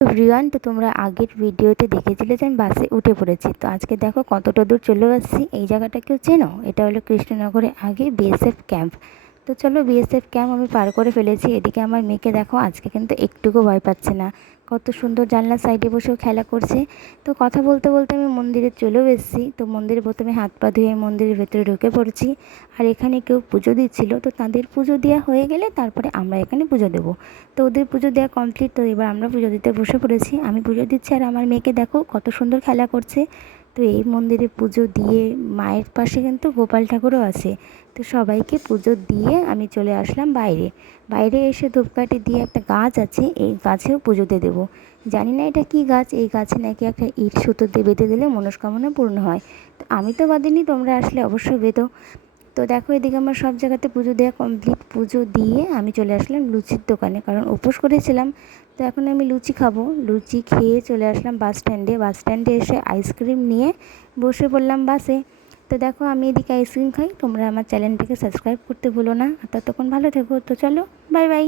Everyone, তো তোমরা আগের ভিডিওতে দেখেছিলে যে আমি বাসে উঠে পড়েছি। তো আজকে দেখো কতটা দূর চলে আসছি। এই জায়গাটা কেউ চেনো? এটা হলো কৃষ্ণনগরে আগে বিএসএফ ক্যাম্প। তো চলো, বিএসএফ ক্যাম্প আমি পার করে ফেলেছি। এদিকে আমার মেয়েকে দেখো, আজকে কিন্তু একটুকু ভয় পাচ্ছে না, কত সুন্দর জানলার সাইডে বসেও খেলা করছে। তো কথা বলতে বলতে আমি মন্দিরে চলেও এসেছি। তো মন্দিরে প্রথমে হাত পা ধুয়ে মন্দিরের ভেতরে ঢুকে পড়ছি। আর এখানে কেউ পুজো দিচ্ছিল, তো তাদের পুজো দেওয়া হয়ে গেলে তারপরে আমরা এখানে পুজো দেবো। তো ওদের পুজো দেওয়া কমপ্লিট, তো এবার আমরা পুজো দিতে বসে পড়েছি। আমি পুজো দিচ্ছি আর আমার মেয়েকে দেখো কত সুন্দর খেলা করছে। তো এই মন্দিরে পুজো দিয়ে মায়ের পাশে কিন্তু গোপাল ঠাকুরও আছে। তো সবাইকে পুজো দিয়ে আমি চলে আসলাম বাইরে। বাইরে এসে ধূপকাঠি দিয়ে একটা গাছ আছে, এই গাছেও পুজোতে দেবো। জানি না এটা কী গাছ, এই গাছে নাকি একটা ইট সুতো দিয়ে বেঁধে দিলে মনস্কামনা পূর্ণ হয়। তো আমি তো বাঁধিনি, তোমরা আসলে অবশ্যই বেঁধো। তো দেখো, এদিকে আমার সব জায়গাতে পুজো দেওয়া কমপ্লিট। পুজো দিয়ে আমি চলে আসলাম লুচির দোকানে, কারণ উপোস করেছিলাম। তো এখন আমি লুচি খাবো। লুচি খেয়ে চলে আসলাম বাস স্ট্যান্ডে। বাস স্ট্যান্ডে এসে আইসক্রিম নিয়ে বসে পড়লাম বাসে। তো দেখো, আমি এদিকে আইসক্রিম খাই। তোমরা আমার চ্যানেলটিকে সাবস্ক্রাইব করতে ভুলো না। আর ততক্ষণ ভালো থেকো। তো চলো, বাই বাই।